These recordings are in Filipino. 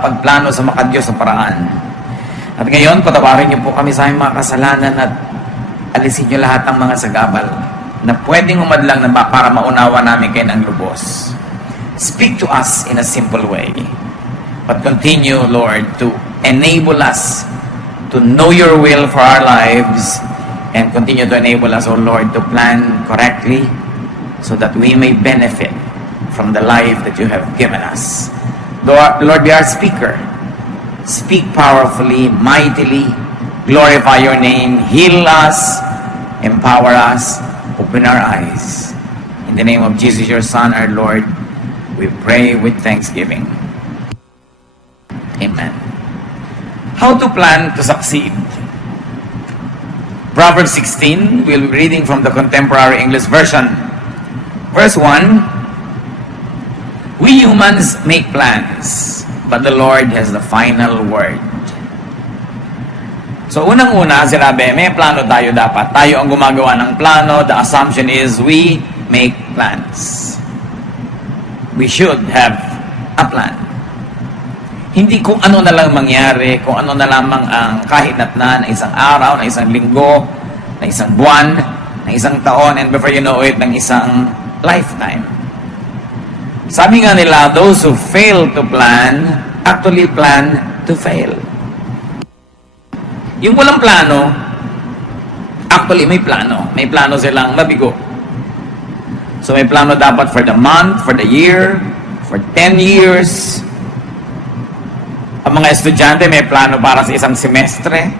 pagplano sa makadiyos na paraan. At ngayon, patawarin niyo po kami sa aming mga kasalanan at alisin niyo lahat ng mga sagabal na pwedeng umadlang na para maunawa namin kayo ng lubos. Speak to us in a simple way. But continue, Lord, to enable us to know your will for our lives and continue to enable us, O Lord, to plan correctly so that we may benefit from the life that you have given us. Lord, be our speaker. Speak powerfully, mightily, glorify your name, heal us, empower us, open our eyes. In the name of Jesus, your Son, our Lord, we pray with thanksgiving. Amen. How to plan to succeed? Proverbs 16, we'll be reading from the Contemporary English Version. Verse 1, we humans make plans, but the Lord has the final word. So unang-una, sinabi, may plano tayo dapat. Tayo ang gumagawa ng plano. The assumption is we make plans. We should have a plan. Hindi kung ano na lang mangyari, kung ano na lamang ang kahinat na isang araw, na isang linggo, na isang buwan, na isang taon, and before you know it, ng isang lifetime. Sabi nga nila, those who fail to plan, actually plan to fail. Yung walang plano, actually may plano. May plano silang mabigo. So may plano dapat for the month, for the year, for 10 years. Ang mga estudyante may plano para sa isang semestre.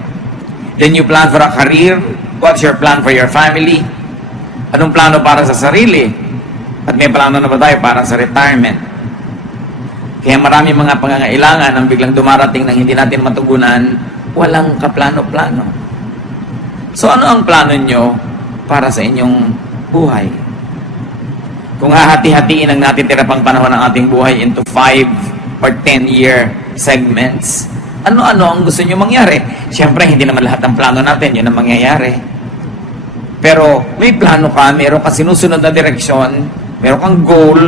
Then you plan for a career. What's your plan for your family? Anong plano para sa sarili? At may plano na ba tayo para sa retirement? Kaya marami mga pangangailangan ang biglang dumarating nang hindi natin matugunan, walang kaplano-plano. So ano ang plano nyo para sa inyong buhay? Kung hahati-hatiin ang natitira pang panahon ng ating buhay into 5 or 10-year segments, ano-ano ang gusto nyo mangyari? Siyempre, hindi naman lahat ng plano natin, yun ang mangyayari. Pero may plano ka, meron ka sinusunod na direksyon, meron kang goal,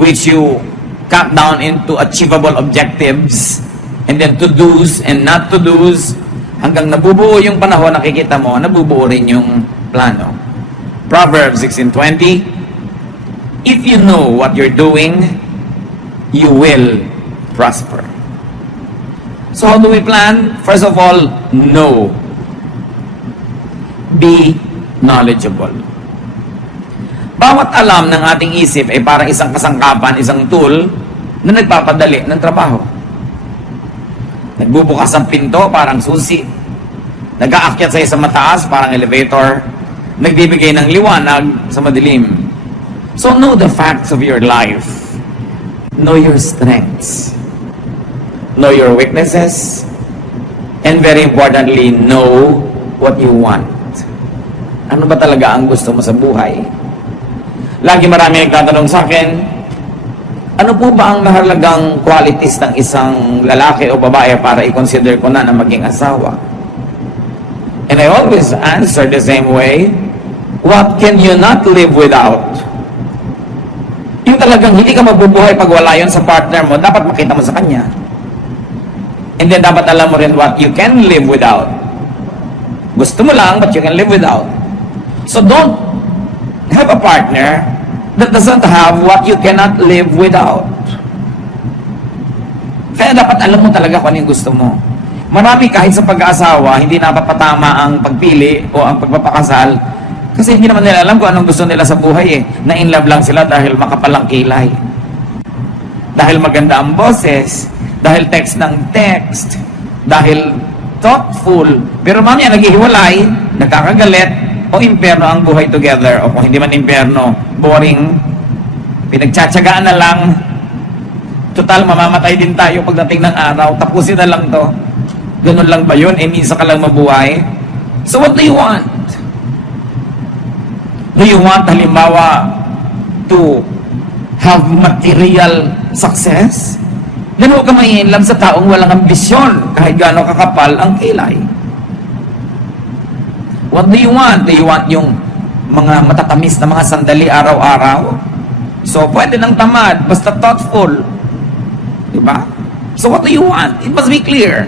which you cut down into achievable objectives, and then to-dos and not to-dos, hanggang nabubuo yung panahon, nakikita mo, nabubuo rin yung plano. Proverbs 16:20, if you know what you're doing, you will prosper. So how do we plan? First of all, know. Be knowledgeable. Bawat alam ng ating isip ay parang isang kasangkapan, isang tool na nagpapadali ng trabaho. Nagbubukas ang pinto, parang susi. Nag-aakyat sa isang mataas, parang elevator. Nagbibigay ng liwanag sa madilim. So know the facts of your life. Know your strengths. Know your weaknesses. And very importantly, know what you want. Ano ba talaga ang gusto mo sa buhay? Lagi marami nagtatanong sa akin, ano po ba ang mahalagang qualities ng isang lalaki o babae para i-consider ko na maging asawa? And I always answer the same way, what can you not live without? Yung talagang hindi ka mabubuhay pag wala yun sa partner mo, dapat makita mo sa kanya. And then dapat alam mo rin what you can live without. Gusto mo lang, but you can live without. So don't have a partner that doesn't have what you cannot live without. Kaya dapat alam mo talaga kung ano yung gusto mo. Marami kahit sa pag-aasawa, hindi napapatama ang pagpili o ang pagpapakasal kasi hindi naman nila alam kung anong gusto nila sa buhay eh. Na-in love lang sila dahil makapalang kilay. Dahil maganda ang boses, dahil text ng text, dahil thoughtful. Pero mamaya naghihiwalay, nagkakagalit, o impyerno ang buhay together. O kung hindi man impyerno, boring, pinagtsatsagaan na lang, total mamamatay din tayo pagdating ng araw, tapusin na lang to. Ganun lang ba yun? Minsan ka lang mabuhay. So what do you want? Do you want, halimbawa, to have material success? Then huwag ka mai-inlove sa taong walang ambisyon kahit gaano kakapal ang kilay. What do you want? Do you want yung mga matatamis na mga sandali araw-araw? So, pwede ng tamad, basta thoughtful. Diba? So what do you want? It must be clear.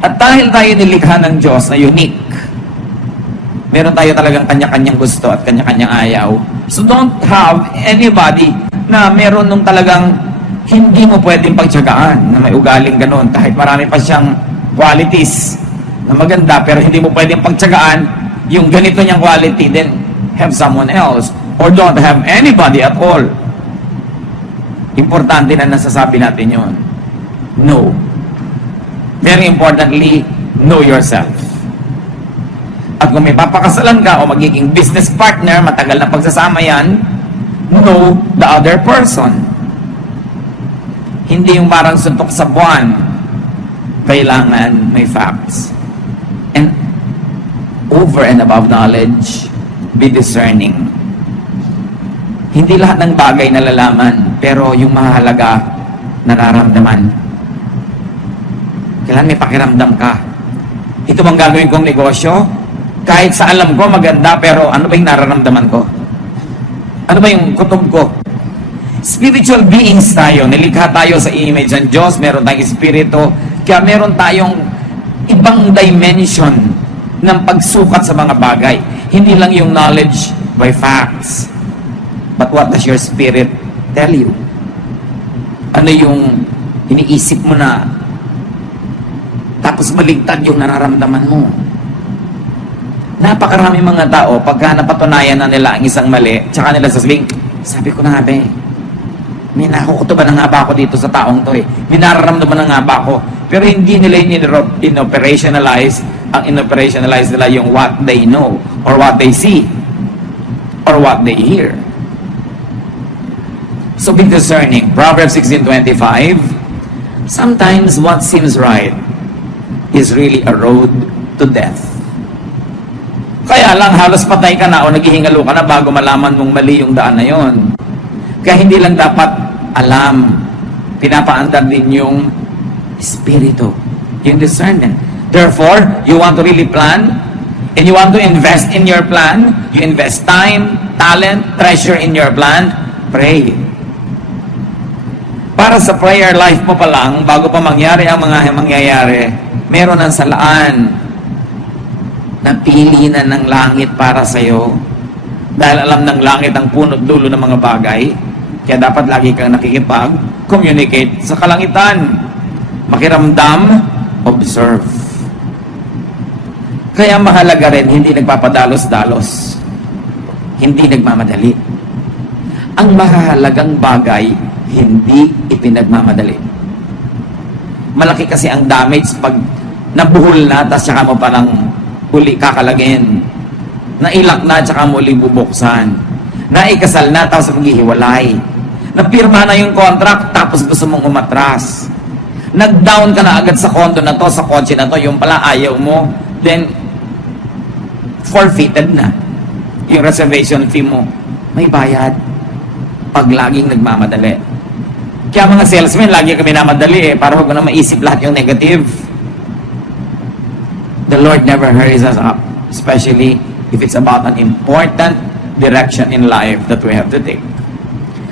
At dahil tayo nilikha ng Diyos na unique, meron tayo talagang kanya-kanyang gusto at kanya-kanyang ayaw. So don't have anybody na meron nung talagang hindi mo pwedeng pagtyagaan, na may ugaling ganun, kahit marami pa siyang qualities na maganda, pero hindi mo pwedeng pagtyagaan yung ganito niyang quality, then have someone else. Or don't have anybody at all. Importante na nasasabi natin yun. No. Very importantly, know yourself. At kung may papakasalan ka o magiging business partner, matagal na pagsasama yan, know the other person. Hindi yung parang suntok sa buwan. Kailangan may facts. And over and above knowledge, be discerning. Hindi lahat ng bagay nalalaman, pero yung mahalaga, nararamdaman. Kailangan may pakiramdam ka. Ito bang gagawin kong negosyo? Kahit sa alam ko maganda, pero ano ba yung nararamdaman ko? Ano ba yung kutob ko? Spiritual beings tayo. Nilikha tayo sa image ng Diyos. Meron tayong espiritu. Kaya meron tayong ibang dimension ng pagsukat sa mga bagay. Hindi lang yung knowledge by facts. But what does your spirit tell you? Ano yung iniisip mo na tapos baligtad yung nararamdaman mo? Napakarami mga tao, pagka napatunayan na nila ang isang mali, tsaka nila sasabihin, sabi ko na nga be, may nakukutuban na nga ba ako dito sa taong to eh. May nararamdaman na nga ba ako. Pero hindi nila in-operationalize, ang in-operationalize nila yung what they know, or what they see, or what they hear. So be discerning. Proverbs 16:25, sometimes what seems right is really a road to death. Kaya lang, halos patay ka na o naghihingalo ka na bago malaman mong mali yung daan na yon. Kaya hindi lang dapat alam, pinapaandar din yung espiritu, yung discernment. Therefore, you want to really plan, and you want to invest in your plan, you invest time, talent, treasure in your plan, pray. Para sa prayer life mo pa lang, bago pa mangyari ang mga mangyayari, meron ng salaan na pili na ng langit para sa'yo. Dahil alam ng langit ang punot dulo ng mga bagay, kaya dapat lagi kang nakikipag-communicate sa kalangitan. Makiramdam, observe. Kaya mahalaga rin, hindi nagpapadalos-dalos. Hindi nagmamadali. Ang mahalagang bagay, hindi ipinagmamadali. Malaki kasi ang damage pag nabuhol na, tapos saka mo parang uli kakalagin. Nailak na, tsaka mo uling bubuksan. Naikasal na, tapos maghihiwalay. Napirma na yung contract, tapos gusto mong umatras. Nag-down ka na agad sa kondo na to, sa kotse na to, yung pala ayaw mo, then forfeited na. Yung reservation fee mo, may bayad. Pag laging nagmamadali. Kaya mga salesmen, lagi kami namadali para huwag ko na maisip lahat yung negative. The Lord never hurries us up, especially if it's about an important direction in life that we have to take.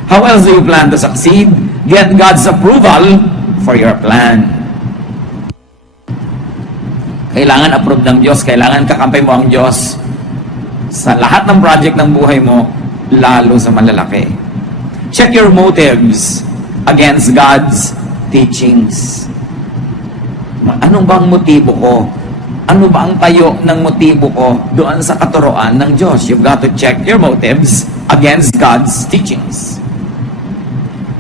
How else do you plan to succeed? Get God's approval for your plan. Kailangan approve ng Diyos, kailangan kakampay mo ang Diyos sa lahat ng project ng buhay mo, lalo sa malalaki. Check your motives against God's teachings. Anong bang motibo ko? Ano ba ang tayo ng motibo ko doon sa katuroan ng Diyos? You've got to check your motives against God's teachings.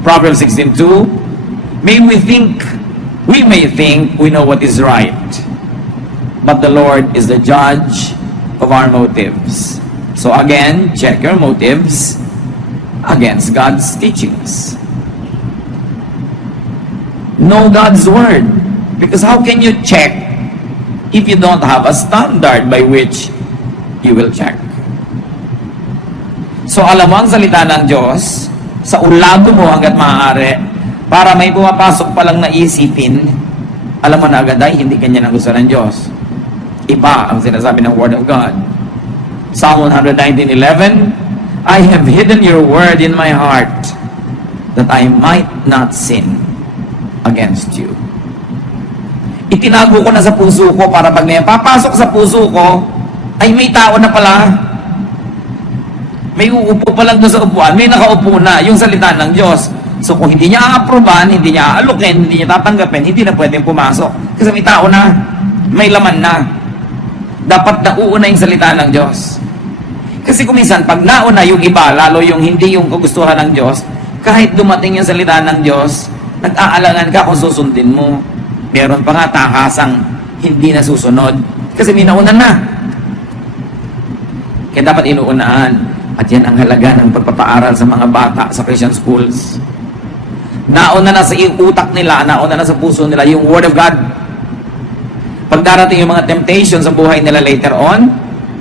Proverbs 16:2, we may think we know what is right, but the Lord is the judge of our motives. So again, check your motives against God's teachings. Know God's word. Because how can you check if you don't have a standard by which you will check? So alam mo ang salita ng Diyos, sa ulado mo hanggat maaari, para may pumapasok palang na isipin, alam mo na agad ay hindi kanya nang gusto ng Diyos. Iba ang sinasabi ng Word of God. Psalm 119:11, I have hidden your word in my heart, that I might not sin. against you. Itinago ko na sa puso ko para pag may papasok sa puso ko, ay may tao na pala. May uupo pa lang doon sa upuan, may nakaupo na, yung salita ng Diyos. So kung hindi niya a-approvean, hindi niya aalukin, hindi niya tatanggapin, hindi na pwedeng pumasok. Kasi may tao na, may laman na. Dapat nauuna yung salita ng Diyos. Kasi kung minsan, pag nauna yung iba, lalo yung hindi yung kagustuhan ng Diyos, kahit dumating yung salita ng Diyos, nag-aalangan ka kung susundin mo. Meron pa nga takasang hindi na susunod. Kasi may nauna na. Kaya dapat inuunaan. At yan ang halaga ng pagpapaaral sa mga bata sa Christian schools. Nauna na sa utak nila, nauna na sa puso nila yung Word of God. Pag darating yung mga temptations sa buhay nila later on,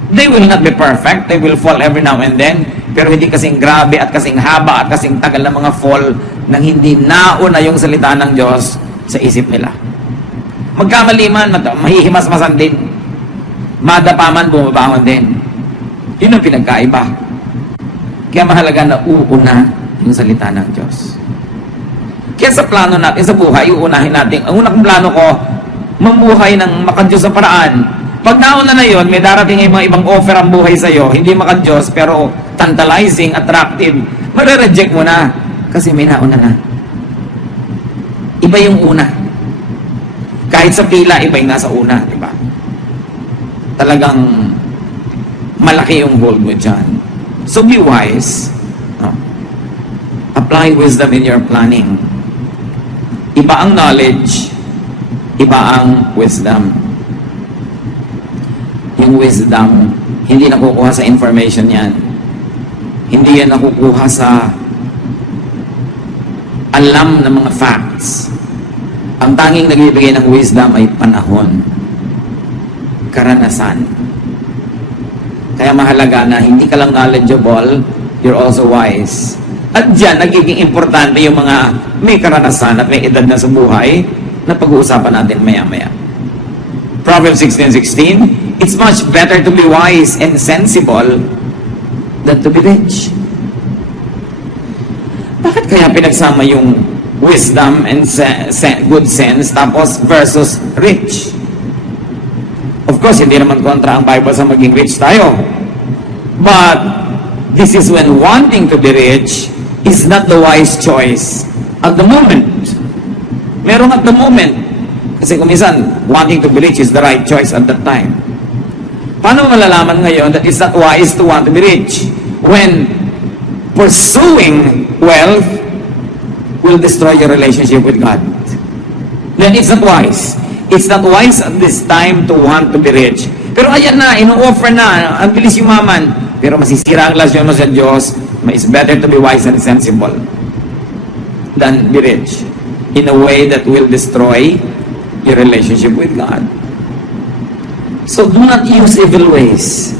they will not be perfect. They will fall every now and then. Pero hindi kasing grabe at kasing haba at kasing tagal ng mga fall nang hindi nauna yung salita ng Diyos sa isip nila. Magkamali man, mahihimas-masan din. Madapa man, bumabangon din. Yun ang pinagkaiba. Kaya mahalaga na uuna yung salita ng Diyos. Kaya sa plano natin sa buhay, uunahin natin. Ang unang plano ko, mamuhay ng makadiyos sa paraan. Pag nauna na yon, may darating ay mga ibang offer ang buhay sa'yo, hindi makadiyos, pero tantalizing, attractive. Mare-reject mo na. Kasi may nauna na. Iba yung una. Kahit sa pila, iba yung nasa una, di ba? Talagang malaki yung hold mo dyan. So be wise. No? Apply wisdom in your planning. Iba ang knowledge, iba ang wisdom. Yung wisdom, hindi nakukuha sa information yan. Hindi yan nakukuha sa alam ng mga facts. Ang tanging nagbibigay ng wisdom ay panahon, karanasan. Kaya mahalaga na hindi ka lang knowledgeable, you're also wise. At dyan, nagiging importante yung mga may karanasan at may edad na sa buhay na pag-uusapan natin maya-maya. Proverbs 16:16, it's much better to be wise and sensible than to be rich. Bakit kaya pinagsama yung wisdom and good sense tapos versus rich? Of course, hindi naman kontra ang Bible sa maging rich tayo. But this is when wanting to be rich is not the wise choice at the moment. Meron at the moment. Kasi kung minsan, wanting to be rich is the right choice at that time. Paano malalaman ngayon that it's not wise to want to be rich? When pursuing wealth will destroy your relationship with God. Then it's not wise. It's not wise at this time to want to be rich. Pero ayan na, ino-offer na, ang bilis yumaman. Pero masisira ang relasyon mo sa Diyos. It's better to be wise and sensible than be rich in a way that will destroy your relationship with God. So do not use evil ways.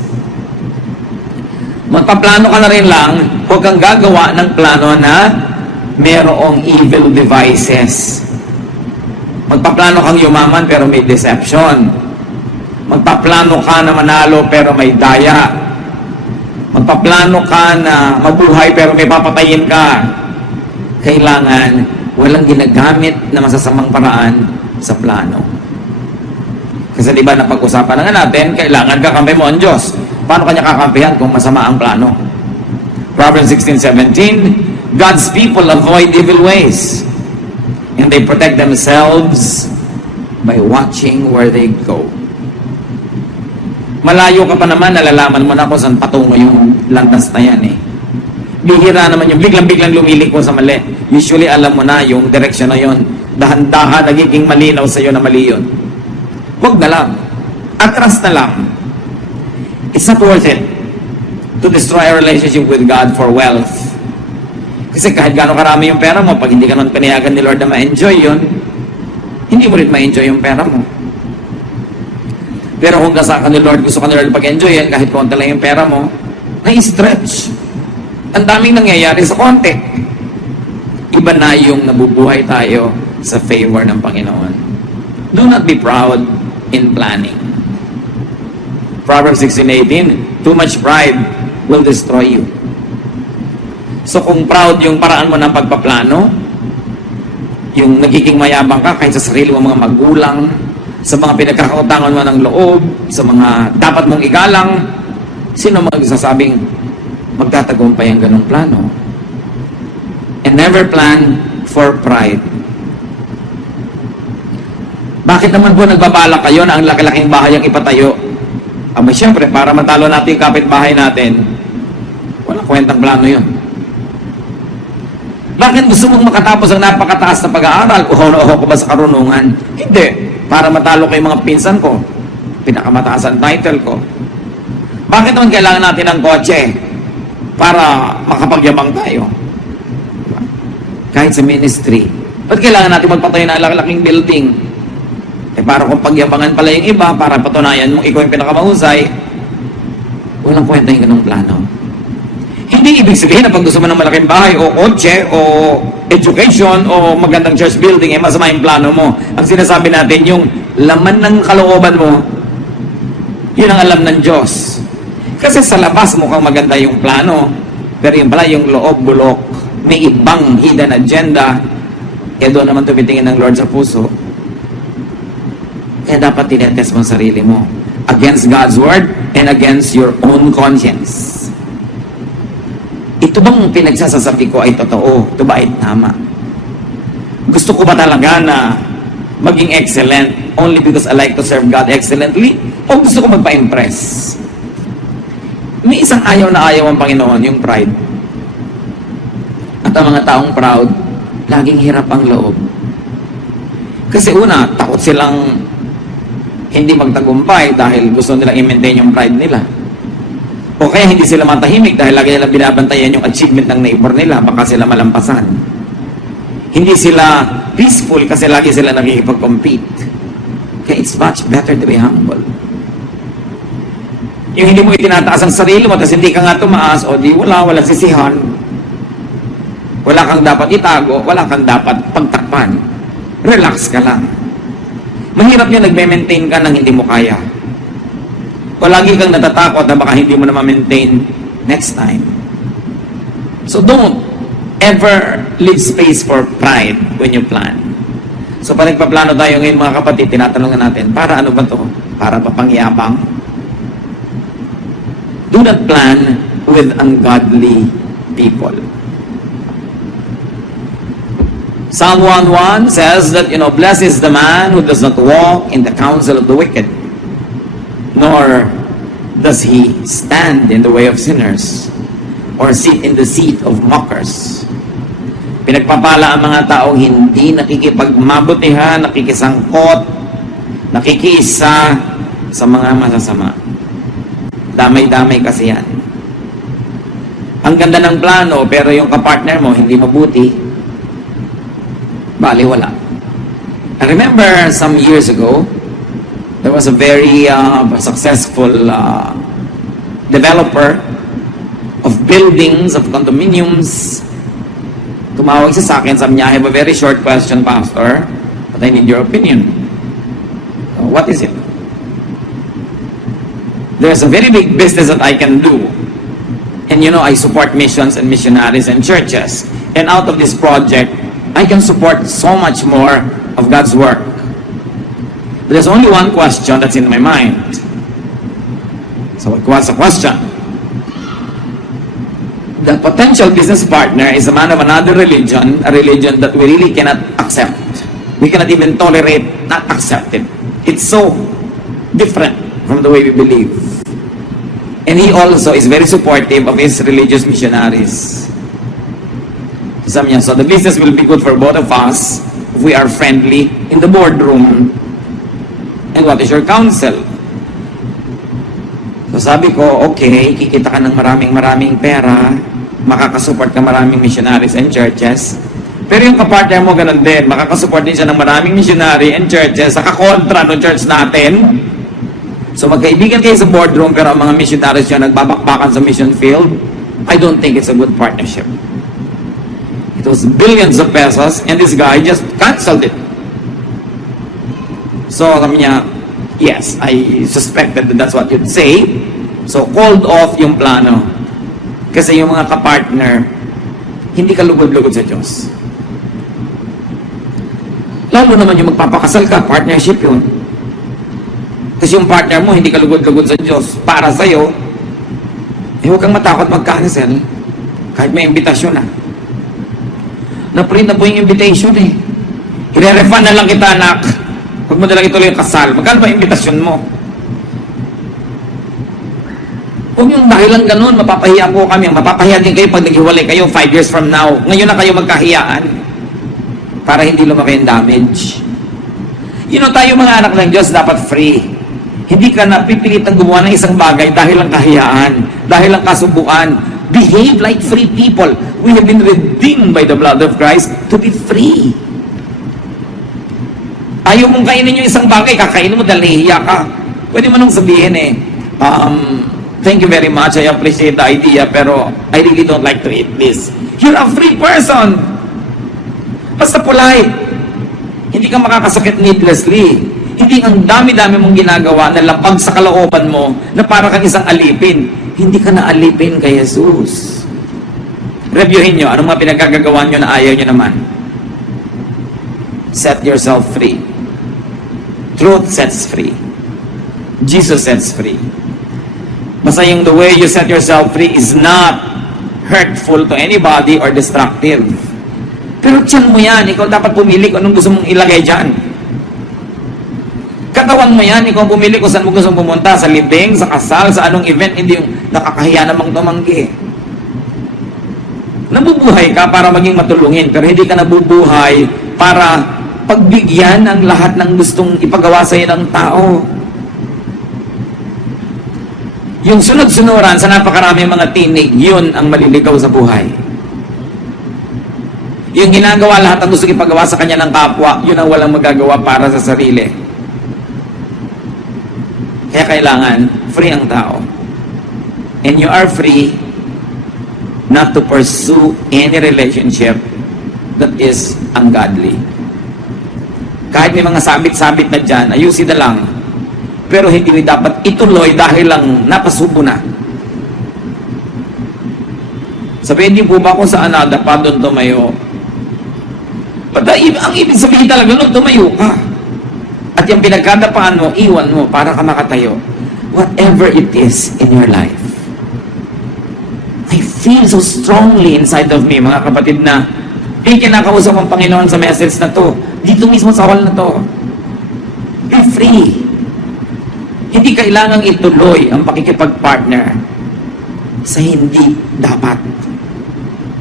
Magpaplano ka na rin lang, huwag kang gagawa ng plano na merong evil devices. Magpaplano kang yumaman pero may deception. Magpaplano ka na manalo pero may daya. Magpaplano ka na mabuhay pero may papatayin ka. Kailangan walang ginagamit na masasamang paraan sa plano. Kasi di ba napag-usapan na nga natin, kailangan kakampi mo ang Diyos. Paano kanya kakampihan kung masama ang plano? Proverbs 16:17, God's people avoid evil ways. And they protect themselves by watching where they go. Malayo ka pa naman, nalalaman mo na kung saan patungo yung landas na yan eh. Bihira naman yung biglang-biglang lumiliko sa mali. Usually alam mo na yung direction na yon. Dahan-dahan nagiging malinaw sa iyo na mali yun. Huwag na lang. Atras na lang. It's not worth it to destroy a relationship with God for wealth. Kasi kahit gaano karami yung pera mo, pag hindi ka naman pinayagan ni Lord na ma-enjoy yun, hindi mo rin ma-enjoy yung pera mo. Pero kung kasama ka ni Lord, gusto ka ni Lord pag-enjoy yan, kahit konti lang yung pera mo, na-stretch. Ang daming nangyayari sa konti. Iba na yung nabubuhay tayo sa favor ng Panginoon. Do not be proud in planning. Proverbs 16:18, too much pride will destroy you. So kung proud yung paraan mo ng pagpaplano, Yung nagiging mayabang ka kahit sa sarili mong mga magulang, sa mga pinagkakautangan mo ng loob, sa mga dapat mong igalang, sino magsasabing magtatagumpay ang ganong plano? And never plan for pride. Bakit naman po nagbabalak kayo na ang laki-laking bahay ang ipatayo? Aba, siyempre, para matalo natin yung kapitbahay natin, walang kwentang plano yun. Bakit gusto mong makatapos ang napakataas na pag-aaral? Uho ko ba sa karunungan? Hindi. Para matalo ko yung mga pinsan ko. Pinakamataas ang title ko. Bakit naman kailangan natin ng kotse? Para makapagyabang tayo. Kahit sa ministry. Ba't kailangan natin magpatayo ng laki-laking building? Para kung pagyabangan pala yung iba, para patunayan mong ikaw yung pinakamahusay, walang kwenta yung ganung plano. Hindi ibig sabihin na pag gusto mo ng malaking bahay, o kotse, o education, o magandang church building, masama yung plano mo. Ang sinasabi natin, yung laman ng kalooban mo, yun ang alam ng Diyos. Kasi sa labas mukhang maganda yung plano, pero yung pala yung loob, bulok, may ibang hidden agenda, kaya doon naman tumitingin ng Lord sa puso. Kaya dapat tinetest mo ang sarili mo against God's word and against your own conscience. Ito bang pinagsasasabi ko ay totoo? Ito ba ay tama? Gusto ko ba talaga na maging excellent only because I like to serve God excellently? O gusto ko magpa-impress? May isang ayaw na ayaw ang Panginoon, yung pride. At ang mga taong proud, laging hirap ang loob. Kasi una, takot silang hindi magtagumpay dahil gusto nilang i-maintain yung pride nila. O kaya hindi sila matahimik dahil lagi nilang binabantayan yung achievement ng neighbor nila, baka sila malampasan. Hindi sila peaceful kasi lagi sila nakikipag-compete. Kaya it's much better to be humble. Yung hindi mo itinataas ang sarili mo, tapos hindi ka nga tumaas, o di walang sisihan. Wala kang dapat itago, wala kang dapat pagtakpan. Relax ka lang. Mahirap yun, nagme-maintain ka nang hindi mo kaya. O lagi kang natatakot na baka hindi mo na ma-maintain next time. So don't ever leave space for pride when you plan. So pag nagpaplano tayo ngayon mga kapatid, tinatanong natin, para ano ba to? Para papangyabang? Do not plan with ungodly people. Psalm 1:1 says that, blessed is the man who does not walk in the counsel of the wicked, nor does he stand in the way of sinners, or sit in the seat of mockers. Pinagpapala ang mga taong hindi nakikipagmabutihan, nakikisangkot, nakikisa sa mga masasama. Damay-damay kasi yan. Ang ganda ng plano, pero yung kapartner mo hindi mabuti, bali wala. I remember some years ago, there was a very successful developer of buildings, of condominiums. Tumawag siya sa akin, sabi niya, I have a very short question, Pastor, but I need your opinion. What is it? There's a very big business that I can do. And I support missions and missionaries and churches. And out of this project, I can support so much more of God's work. But there's only one question that's in my mind. So what's the question? The potential business partner is a man of another religion, a religion that we really cannot accept. We cannot even tolerate, not accept it. It's so different from the way we believe. And he also is very supportive of his religious missionaries. Sabi niya, so the business will be good for both of us if we are friendly in the boardroom. And what is your counsel? So sabi ko, okay, kikita ka ng maraming pera, makakasupport ka maraming missionaries and churches. Pero yung kapartner mo ganun din, makakasupport din siya ng maraming missionary and churches sa kakontra ng church natin. So magkaibigan kayo sa boardroom pero ang mga missionaries siya nagbabakbakan sa mission field. I don't think it's a good partnership. It was billions of pesos and this guy just canceled it. So kami niya, yes, I suspected that that's what you'd say. So called off yung plano. Kasi yung mga kapartner, hindi ka lugod-lugod sa Diyos. Lalo naman yung magpapakasal ka, partnership yun. Kasi yung partner mo, hindi ka lugod-lugod sa Diyos para sa'yo, huwag kang matakot mag-cancel kahit may imbitasyon na. Na-print na po yung invitation eh. I-refund na lang kita, anak. Huwag mo na lang ituloy yung kasal. Magkano ba yung imbitasyon mo? Kung yung dahil lang ganun, mapapahiya po kami. Mapapahiya din kayo pag naghiwalay kayo 5 years from now. Ngayon na kayo magkahiyaan para hindi lumaki yung damage. Tayo mga anak ng Diyos dapat free. Hindi ka napipilitang gumawa ng isang bagay dahil lang kahiyaan, dahil lang kasubukan. Behave like free people. We have been redeemed by the blood of Christ to be free. Ayaw mong kainin yung isang bagay, kakainin mo dahil nahihiya ka. Pwede mo nang sabihin thank you very much, I appreciate the idea, pero I really don't like to eat this. You're a free person. Basta polite. Hindi ka makakasakit needlessly. Hindi ang dami-dami mong ginagawa na lapag sa kalooban mo na para kang isang alipin. Hindi ka na alipin kay Jesus. Reviewin nyo, anong mga pinagkagagawa nyo na ayaw nyo naman? Set yourself free. Truth sets free. Jesus sets free. Basta yung the way you set yourself free is not hurtful to anybody or destructive. Pero tiyan mo yan, ikaw dapat pumili kung anong gusto mong ilagay dyan. Katawan mo yan, ikaw pumili kung saan mo gusto pumunta, sa libing, sa kasal, sa anong event, hindi yung nakakahiya namang tumanggi. Nabubuhay ka para maging matulungin, pero hindi ka nabubuhay para pagbigyan ang lahat ng gustong ipagawa sa iyo ng tao. Yung sunod-sunuran sa napakarami mga tinig, yun ang maliligaw sa buhay. Yung ginagawa lahat ang gusto ipagawa sa kanya ng kapwa, yun ang walang magagawa para sa sarili. Kaya kailangan, free ang tao. And you are free not to pursue any relationship that is ungodly. Kahit may mga sabit-sabit na dyan, ayusin na lang. Pero hindi dapat ituloy dahil lang napasubo na. Sabihin din po ba kung saan nadapa doon tumayo? Ang ibig sabihin talaga doon tumayo ka. At yung pinagkadapaan mo, iwan mo para ka makatayo. Whatever it is in your life. I feel so strongly inside of me, mga kapatid, na kinakausap ang Panginoon sa message na to. Dito mismo sa hall na to. Be free. Hindi kailangang ituloy ang pakikipag-partner sa hindi dapat.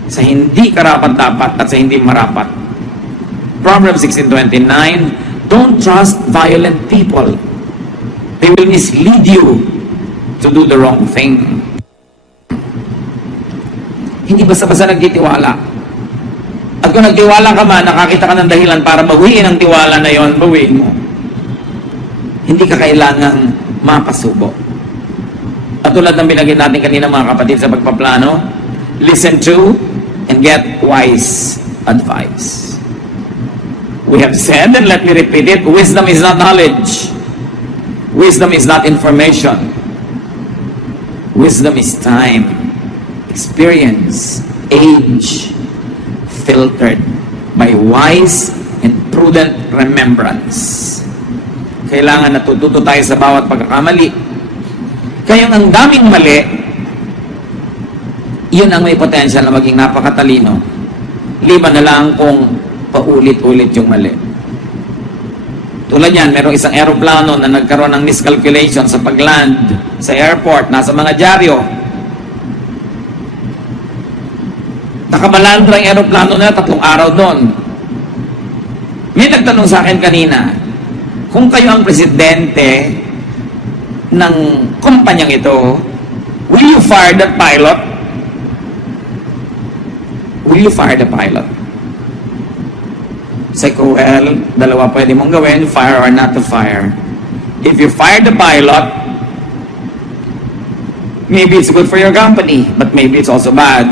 Sa hindi karapat-dapat at sa hindi marapat. Proverbs 16:29, don't trust violent people. They will mislead you to do the wrong thing. Hindi basta-basta nagtitiwala. At kung nagtiwala ka man, nakakita ka ng dahilan para bawiin ang tiwala na yon, bawiin mo. Hindi ka kailangang mapasubo. At tulad ng binagay natin kanina mga kapatid sa pagpaplano, listen to and get wise advice. We have said, and let me repeat it, wisdom is not knowledge. Wisdom is not information. Wisdom is time, experience, age, filtered by wise and prudent remembrance. Kailangan natututo tayo sa bawat pagkakamali. Kaya ang daming mali, yun ang may potential na maging napakatalino. Liban na lang kung paulit-ulit yung mali. Tulad yan, merong isang aeroplano na nagkaroon ng miscalculation sa pagland sa airport, nasa mga dyaryo. Nakabalandra ang aeroplano na 3 araw doon. May nagtanong sa akin kanina, kung kayo ang presidente ng kumpanyang ito, will you fire that pilot? Will you fire the pilot? Say ko, well, dalawa pwede mong gawin, fire or not to fire. If you fire the pilot, maybe it's good for your company, but maybe it's also bad.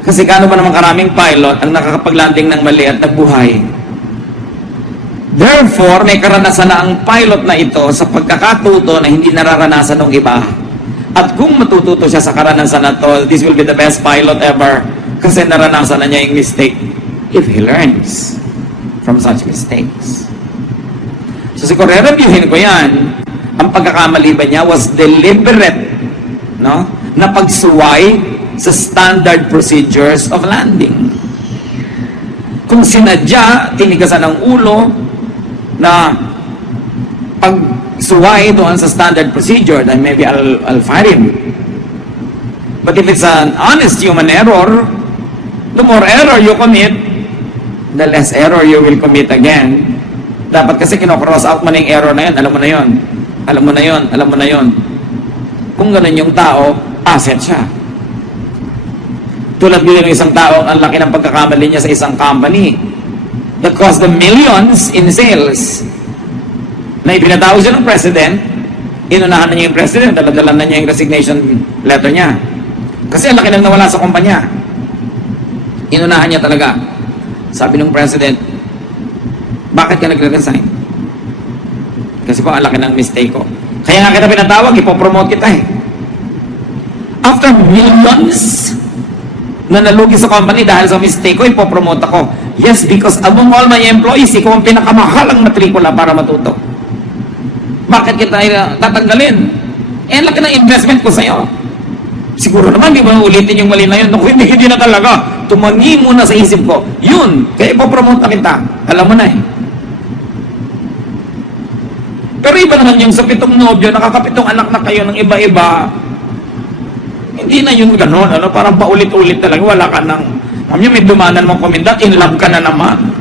Kasi gaano ba naman karaming pilot ang nakakapaglanding ng mali at nagbuhay? Therefore, may karanasan na ang pilot na ito sa pagkakatuto na hindi nararanasan ng iba. At kung matututo siya sa karanasan na to, this will be the best pilot ever kasi naranasan na niya yung mistake if he learns. from such mistakes. So siguro, reviewin ko yan. Ang pagkakamali ba niya was deliberate, no? Na pagsuway sa standard procedures of landing. Kung sinadya, tinigasan ng ulo na pagsuway doon sa standard procedure, then maybe I'll fire him. But if it's an honest human error, the more error you commit, the less error you will commit again. Dapat kasi kino-cross out mo na yung error na yun. Alam mo na yun. Alam mo na yun. Alam mo na yun. Kung ganun yung tao, asset siya. Tulad din ng isang tao, ang laki ng pagkakamali niya sa isang company that cost them millions in sales. Na ipinatawag siya ng president, inunahan na niya yung president, daladala na niya yung resignation letter niya. Kasi ang laki nang nawala sa kumpanya. Inunahan niya talaga. Sabi ng president, bakit ka nagre-resign? Kasi po, ang laki ng mistake ko. Kaya nga kita pinatawag, ipopromote kita eh. After millions na nalugi sa company dahil sa mistake ko, ipopromote ako. Yes, because among all my employees, ikaw ang pinakamahalang matrikula para matuto. Bakit kita tatanggalin? Eh, ang laki ng investment ko sa'yo. Siguro naman, di ba ulitin yung mali na yun? Naku, hindi na talaga. Tumangi muna sa isip ko. Yun, kaya ipopromote na kita. Alam mo na eh. Pero iba naman yung sa 7 nobyo, nakakapitong anak na kayo ng iba-iba. Hindi na yun gano'n, ano? Parang paulit-ulit talaga. Wala ka nang, ma'am may dumanan mong komendat, in love ka na naman.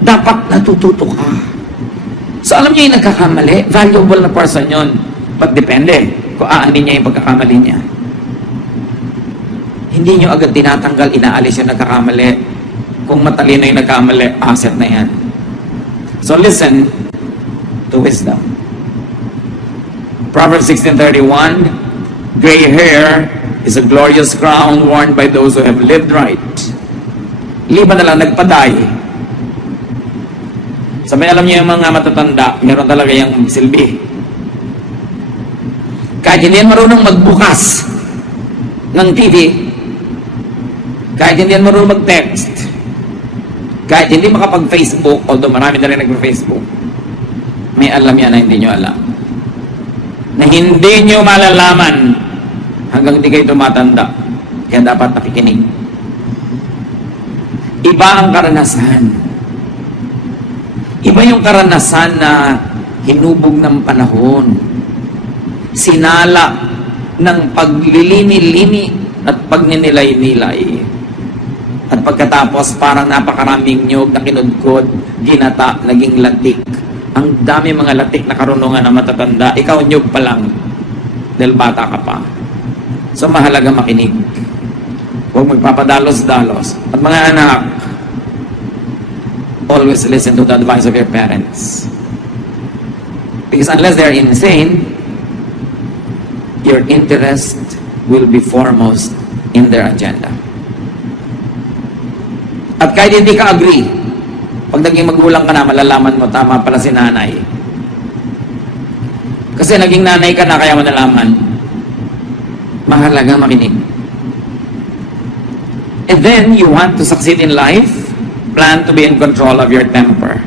Dapat natututo ka. So alam niyo yung nagkakamali, valuable na person yun. But depende kung aanin niya yung pagkakamali niya. Hindi niyo agad tinatanggal, inaalis yung nagkakamali. Kung matalino yung nagkamali, asset na yan. So listen to wisdom. Proverbs 16:31, gray hair is a glorious crown worn by those who have lived right. Liban na lang nagpaday. Sabi, alam niyo yung mga matatanda, meron talaga yung silbi. Kahit hindi yan marunong magbukas ng TV, kahit hindi yan marunong mag-text, kahit hindi makapag-Facebook, although marami na rin nag-Facebook, may alam yan na hindi nyo alam. Na hindi nyo malalaman hanggang hindi kayo tumatanda. Kaya dapat nakikinig. Iba ang karanasan. Iba yung karanasan na hinubog ng panahon. Sinala ng paglilini-lini at pagninilay-nilay. At pagkatapos, parang napakaraming nyog na kinudkod, ginata, naging latik. Ang dami mga latik na karunungan na matatanda. Ikaw nyog pa lang dahil bata ka pa. So mahalaga makinig. Huwag magpapadalos-dalos. At mga anak, always listen to the advice of your parents. Because unless they're insane, your interest will be foremost in their agenda. At kahit hindi ka agree, pag naging magulang ka na, malalaman mo, tama pala si nanay. Kasi naging nanay ka na, kaya mo nalaman. Mahalaga makinig. And then, you want to succeed in life, plan to be in control of your temper.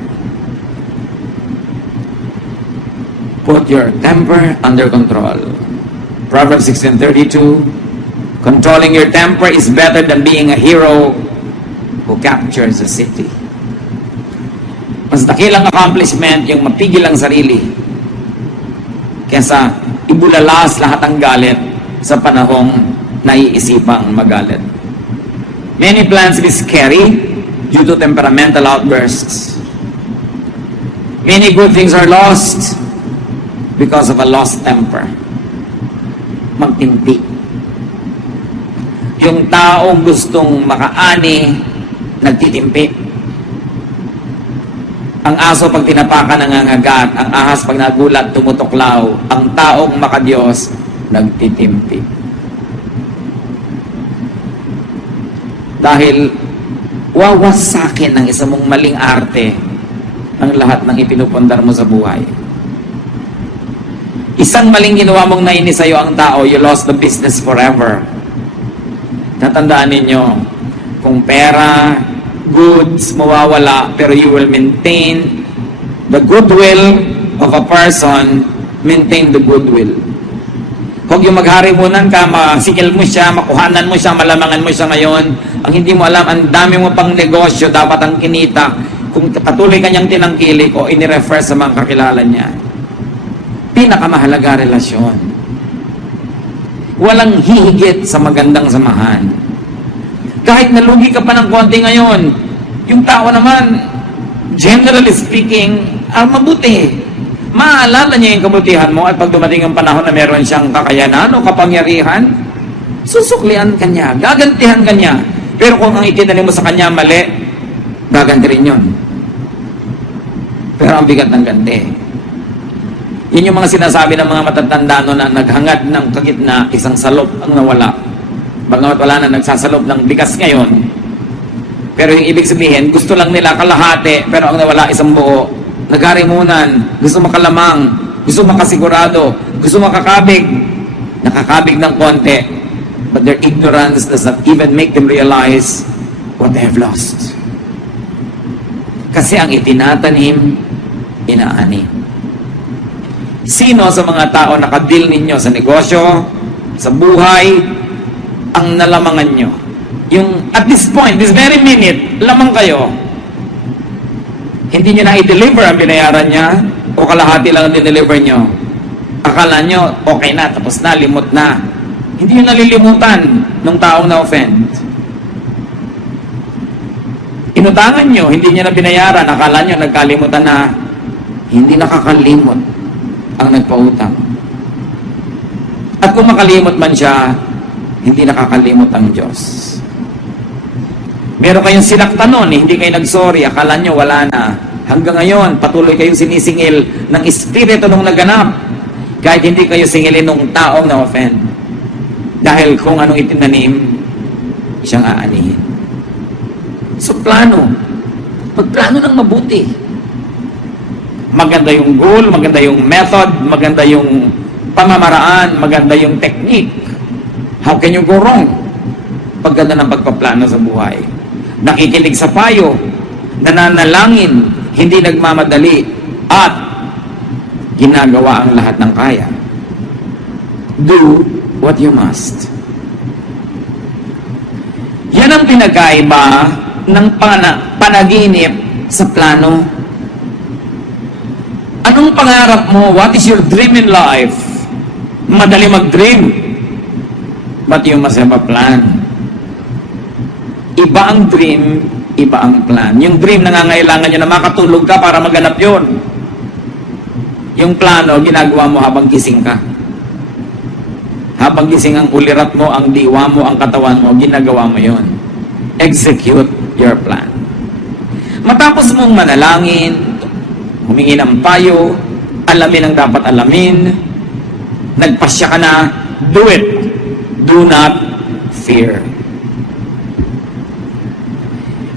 Put your temper under control. Proverbs 16:32, controlling your temper is better than being a hero who captures a city. Mas dakilang accomplishment yung mapigil ang sarili kesa ibulalas lahat ng galit sa panahong naiisipang magalit. Many plans be scary due to temperamental outbursts. Many good things are lost because of a lost temper. Magtimpi. Yung taong gustong makaani, nagtitimpi. Ang aso pag tinapakan nangangagat, ang ahas pag nagulat tumutuklaw, ang taong makadiyos nagtitimpi. Dahil wawasakin ng isa mong maling arte ang lahat ng ipinupundar mo sa buhay. Isang maling ginawa mong nainis sa'yo ang tao, you lost the business forever. Tatandaan ninyo, kung pera goods, mawawala, pero you will maintain the goodwill of a person, maintain the goodwill. Huwag yung magharimunan ka, masikil mo siya, makuhanan mo siya, malamangan mo siya ngayon. Ang hindi mo alam, ang dami mo pang negosyo, dapat ang kinita. Kung patuloy kanyang tinangkilik o inirefer sa mga kakilala niya. Pinakamahalaga relasyon. Walang hihigit sa magandang samahan. Kahit nalugi ka pa ng konti ngayon, yung tao naman, generally speaking, mabuti. Maalala niya yung kabutihan mo at pag dumating ang panahon na meron siyang kakayanan o kapangyarihan, susuklian ka niya, gagantihan ka niya. Pero kung ang itinanim mo sa kanya mali, gaganti rin yun. Pero ang bigat ng ganti. Yun yung mga sinasabi ng mga matatanda no, na naghangad ng kagitna, isang salop ang nawala. Bagamat wala na nagsasalop ng bigas ngayon. Pero yung ibig sabihin, gusto lang nila kalahati, pero ang nawala isang buo. Nagharimunan, gusto makalamang, gusto makasigurado, gusto makakabig. Nakakabig ng konti, but their ignorance does not even make them realize what they have lost. Kasi ang itinatanim, inaani. Sino sa mga tao nakadil ninyo sa negosyo, sa buhay, ang nalamangan nyo? Yung at this point, this very minute, lamang kayo. Hindi nyo na i-deliver ang binayaran niya o kalahati lang ang deliver nyo. Akala nyo, okay na, tapos na, limot na. Hindi nyo nalilimutan ng taong na-offend. Inutangan nyo, hindi nyo na binayaran, akala nyo, nagkalimutan na. Hindi nakakalimot ang nagpautang. At kung makalimot man siya, hindi nakakalimot ang Diyos. Meron kayong sinaktan nun, hindi kayo nag-sorry, akala nyo wala na. Hanggang ngayon, patuloy kayong sinisingil ng espiritu nung naganap. Kahit hindi kayo singilin nung taong na-offend. Dahil kung anong itinanim, siyang aanihin. So, plano. Pagplano ng mabuti. Maganda yung goal, maganda yung method, maganda yung pamamaraan, maganda yung technique. How can you go wrong? Pagganda ng pagpaplano sa buhay. Nakikinig sa payo, nananalangin, hindi nagmamadali, at ginagawa ang lahat ng kaya. Do what you must. Yan ang pinagkaiba ng panaginip sa plano. Anong pangarap mo? What is your dream in life? Madali mag-dream. But you must have a plan. Iba ang dream, iba ang plan. Yung dream, nangangailangan nyo na makatulog ka para maganap yun. Yung plano, ginagawa mo habang gising ka. Habang gising ang ulirat mo, ang diwa mo, ang katawan mo, ginagawa mo yun. Execute your plan. Matapos mong manalangin, humingi ng payo, alamin ang dapat alamin, nagpasya ka na, do it. Do not fear.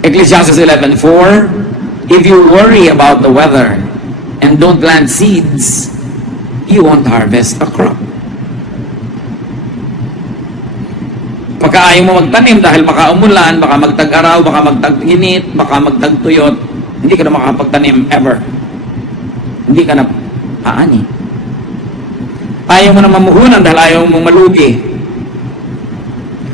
Ecclesiastes 11:4, if you worry about the weather and don't plant seeds, you won't harvest a crop. Pagka ayaw mo magtanim dahil baka umulan, baka magtag-araw, baka magtag-init, baka magtag-tuyot, hindi ka na makapagtanim ever. Hindi ka na aani. Ayaw mo na mamuhunan dahil ayaw mong malugi.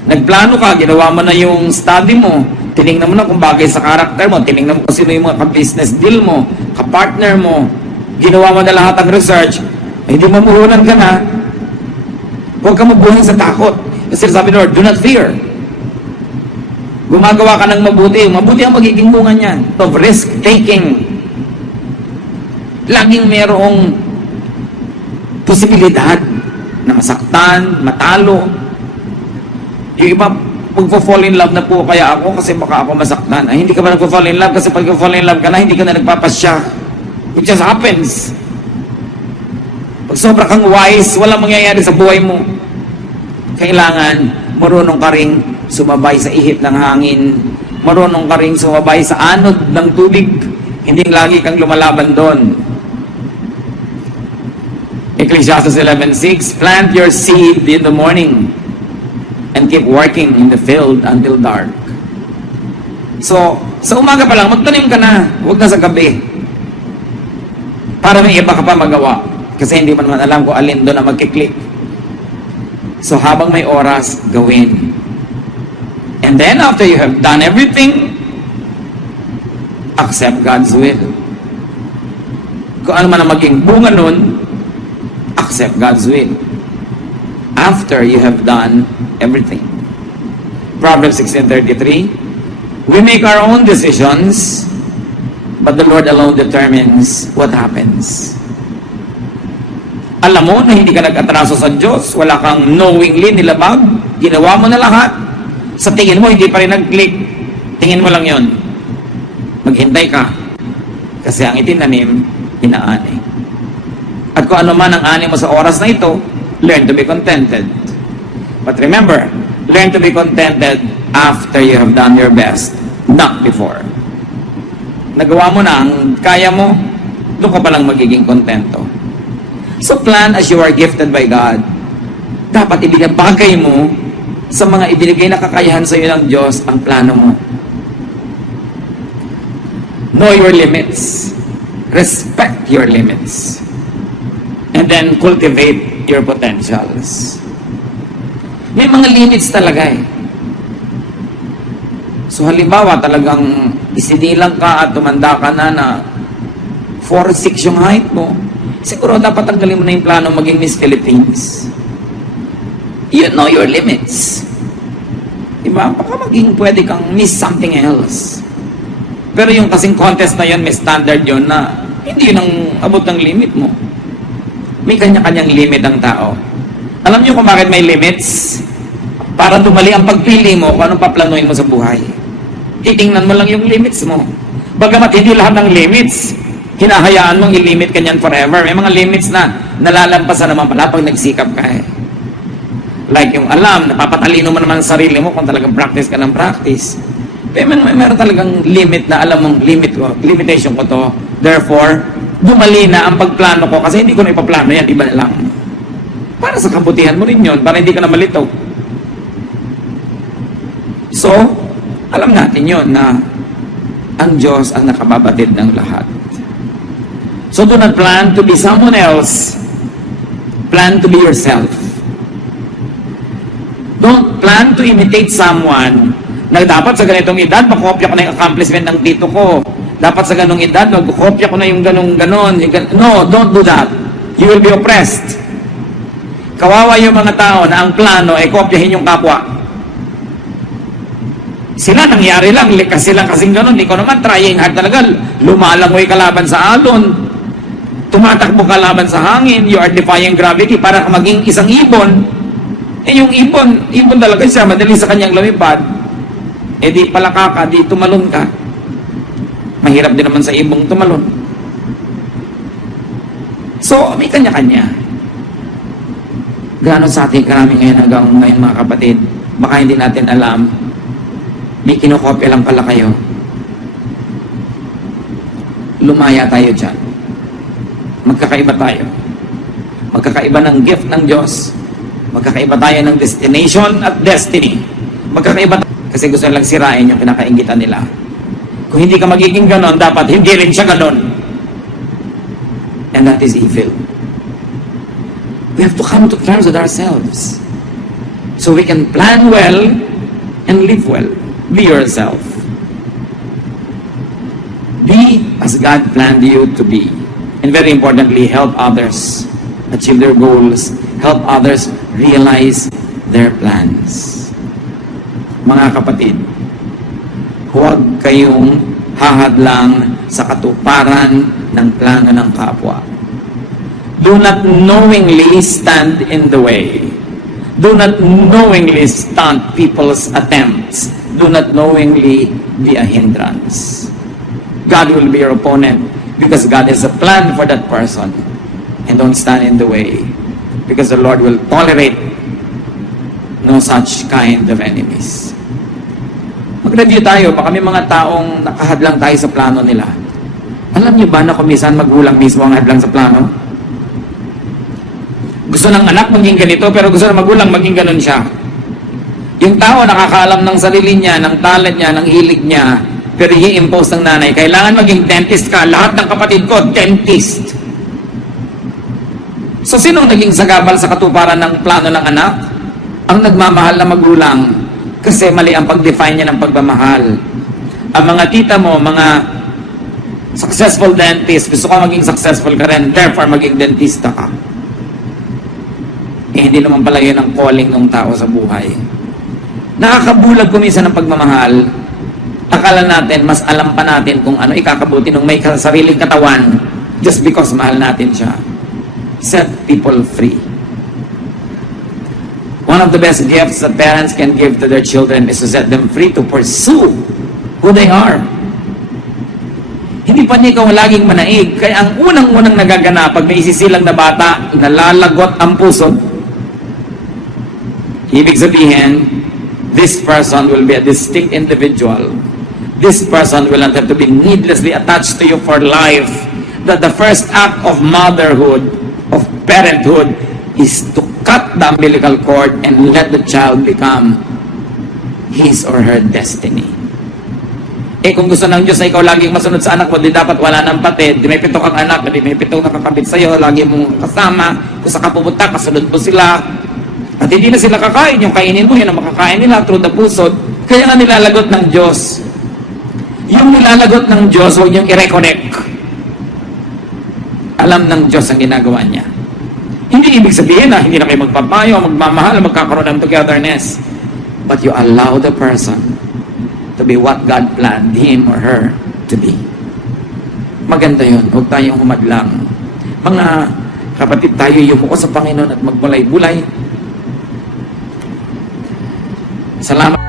Nagplano ka, ginawa mo na yung study mo, tinignan mo na kung bagay sa karakter mo, tinignan mo kung sino yung mga ka-business deal mo, ka-partner mo, ginawa mo na lahat ng research, hindi mamuhunan ka na, huwag ka mabuhay sa takot. Kasi sabi ni Lord, do not fear. Gumagawa ka ng mabuti, mabuti ang magiging bunga niyan, of risk-taking. Laging mayroong posibilidad na masaktan, matalo. Yung iba, magpo-fall in love na po kaya ako kasi baka ako masaktan. Ay, hindi ka ba nagpo-fall in love? Kasi pag fall in love ka na, hindi ka na nagpapasya. It just happens. Pag sobra kang wise, walang mangyayari sa buhay mo. Kailangan, marunong ka ring sumabay sa ihip ng hangin. Marunong ka ring sumabay sa anod ng tubig. Hindi lagi kang lumalaban doon. Ecclesiastes 11:6, plant your seed in the morning and keep working in the field until dark. So, sa umaga pa lang, magtanim ka na. Huwag na sa gabi. Para may iba ka pa magawa. Kasi hindi mo naman alam kung alin doon na magkiklik. So, habang may oras, gawin. And then, after you have done everything, accept God's will. Kung ano man ang maging bunga nun, accept God's will. After you have done everything. Proverbs 16:33, we make our own decisions, but the Lord alone determines what happens. Alam mo na hindi ka nag-atraso sa Diyos, wala kang knowingly nilabag, ginawa mo na lahat, sa tingin mo hindi pa rin nag-click, tingin mo lang yon. Maghintay ka, kasi ang itinanim, inaani. At kung ano man ang ani mo sa oras na ito, learn to be contented. But remember, learn to be contented after you have done your best, not before. Nagawa mo na ang kaya mo, doon ka palang magiging kontento. So plan as you are gifted by God. Dapat ibinabagay mo sa mga ibinigay na kakayahan sa iyo ng Diyos ang plano mo. Know your limits. Respect your limits. And then cultivate your potentials. May mga limits talaga eh. So halimbawa talagang isinilang ka at tumanda ka na 4'6" yung height mo, siguro dapat tanggalin mo na yung plano maging Miss Philippines. You know your limits. Diba? Baka maging pwede kang Miss something else. Pero yung kasing contest na yun, may standard yun na hindi yun ang abot ng limit mo. May kanya-kanyang limit ang tao. Alam niyo kung bakit may limits? Para dumali ang pagpili mo kung anong paplanuin mo sa buhay. Titingnan mo lang yung limits mo. Bagamat hindi lahat ng limits, hinahayaan mong i-limit ka niyan forever. May mga limits na nalalampasan naman pala pag nagsikap ka eh. Like yung alam, napapatalino mo naman sa sarili mo kung talagang practice ka ng practice. Pero meron talagang limit na alam mong limit ko, limitation ko to. Therefore, dumali na ang pagplano ko kasi hindi ko na ipaplano yan, iba na lang. Para sa kabutihan mo rin yun, para hindi ka na malito. So, alam natin yun na ang Diyos ang nakababatid ng lahat. So do not plan to be someone else. Plan to be yourself. Don't plan to imitate someone na dapat sa ganitong edad, makopya ko na yung accomplishment ng tito ko. Dapat sa ganong edad, magkopya ko na yung ganon. No, don't do that. You will be oppressed. Kawawa yung mga tao na ang plano ay kopyahin yung kapwa. Sila nangyari lang, likas sila kasing ganon. Ikaw naman, trying hard talaga. Lumalangoy kalaban sa alon. Tumatakbo kalaban sa hangin. You are defying gravity para maging isang ibon. Eh yung ibon talaga siya, madali sa kanyang lumipad. Eh di palaka ka, di tumalon ka. Mahirap din naman sa ibong tumalon. So, may kanya-kanya. Gaano sa ating karami ngayon hanggang ngayon mga kapatid, baka hindi natin alam, may kinokopya lang pala kayo. Lumaya tayo dyan. Magkakaiba tayo. Magkakaiba ng gift ng Diyos. Magkakaiba tayo ng destination at destiny. Magkakaiba tayo. Kasi gusto nilang sirain yung kinakaingitan nila. Kung hindi ka magiging ganon, dapat hindi rin siya ganon. And that is evil. We have to come to terms with ourselves. So we can plan well and live well. Be yourself. Be as God planned you to be. And very importantly, help others achieve their goals. Help others realize their plans. Mga kapatid, huwag kayong hahadlang sa katuparan ng plano ng kapwa. Do not knowingly stand in the way. Do not knowingly stunt people's attempts. Do not knowingly be a hindrance. God will be your opponent because God has a plan for that person. And don't stand in the way because the Lord will tolerate no such kind of enemies. Mag-review tayo, baka may mga taong nakahadlang tayo sa plano nila. Alam niyo ba na kung minsan magulang mismo ang hadlang sa plano? Gusto ng anak maging ganito, pero gusto ng magulang maging ganon siya. Yung tao nakakaalam ng sarili niya, ng talent niya, ng hilig niya, Pero i-impose ng nanay, kailangan maging dentist ka. Lahat ng kapatid ko, dentist. So, sinong naging sagabal sa katuparan ng plano ng anak? Ang nagmamahal na magulang. Kasi mali ang pag-define niya ng pagmamahal. Ang mga tita mo, mga successful dentist, gusto ka maging successful ka rin, therefore maging dentista ka. Eh, hindi naman pala yun ang calling ng tao sa buhay. Nakakabulag kuminsan ng pagmamahal. Akala natin, mas alam pa natin kung ano ikakabuti ng may sariling katawan just because mahal natin siya. Set people free. One of the best gifts that parents can give to their children is to set them free to pursue who they are. Hindi pa niya ikaw laging manaig. Kaya ang unang-unang nagaganap pag may isisilang na bata, nalalagot ang puso. Ibig sabihin, this person will be a distinct individual. This person will not have to be needlessly attached to you for life. That the first act of motherhood, of parenthood, is to cut the umbilical cord and let the child become his or her destiny. Eh kung gusto ng Diyos na ikaw laging masunod sa anak mo, di dapat wala ng patid, di may 7 kang anak, di may 7 nakakabit sa'yo, lagi mong kasama, kung saan ka pupunta, kasunod mo sila. At hindi na sila kakain, yung kainin mo, yun ang makakain nila through the pusod. Kaya nga nilalagot ng Diyos. Yung nilalagot ng Diyos, huwag niyong i-reconnect. Alam ng Diyos ang ginagawa niya. Hindi ibig sabihin na hindi na kayo magpapayo, magmamahal, magkakaroon ng togetherness. But you allow the person to be what God planned him or her to be. Maganda yun. Huwag tayong humadlang. Mga kapatid, tayo yumuko sa Panginoon at magbulay-bulay. Salamat.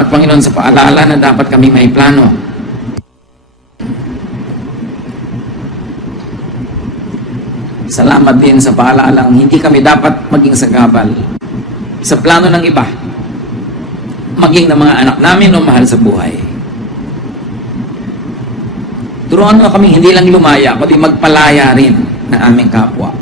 At Panginoon, sa paalala na dapat kami may plano. Salamat din sa paalalang hindi kami dapat maging sagabal sa plano ng iba, maging ng mga anak namin o mahal sa buhay. Turuan mo kami hindi lang lumaya, kundi magpalaya rin ng aming kapwa.